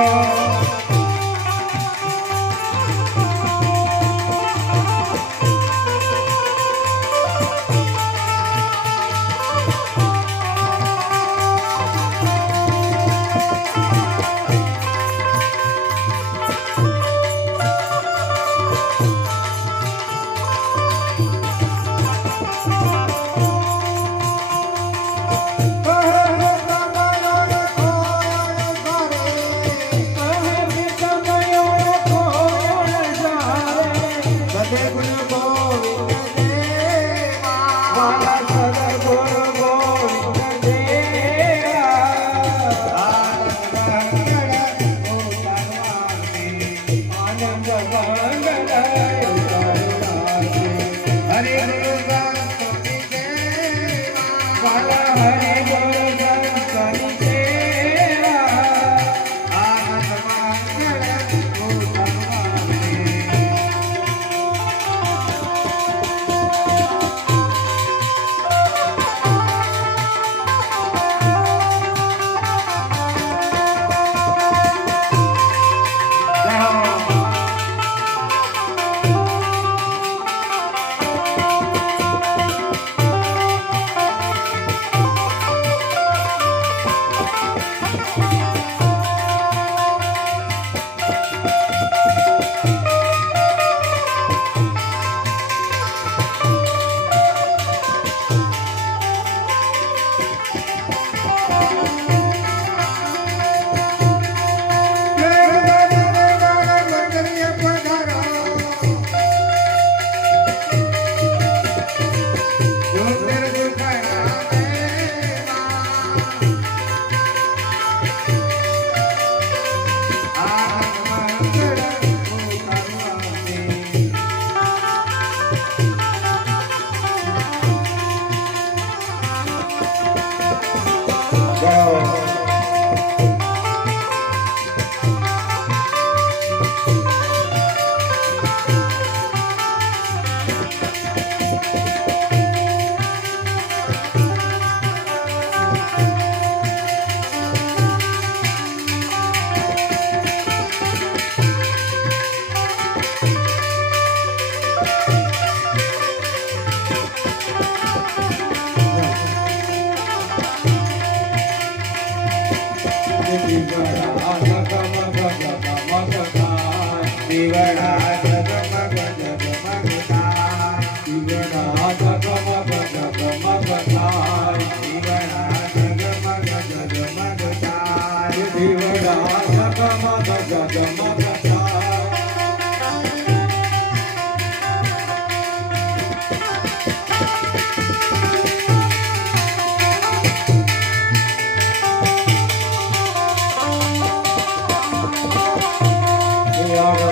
Senhor. Hare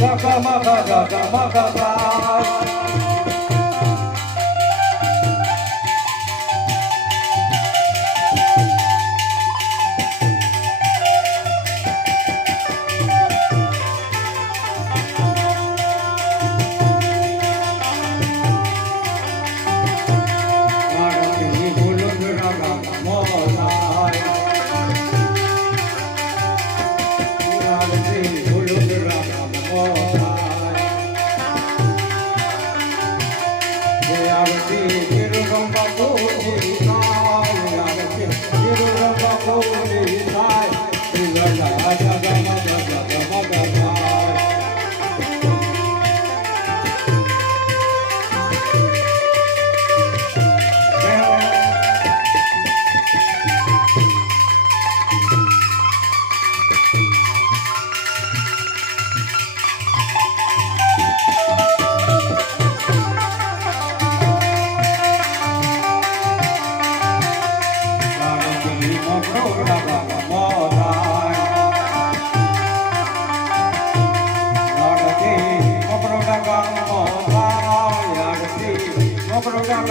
ga ga ma ga ga ga ma ga ga Oh, my God. Bye.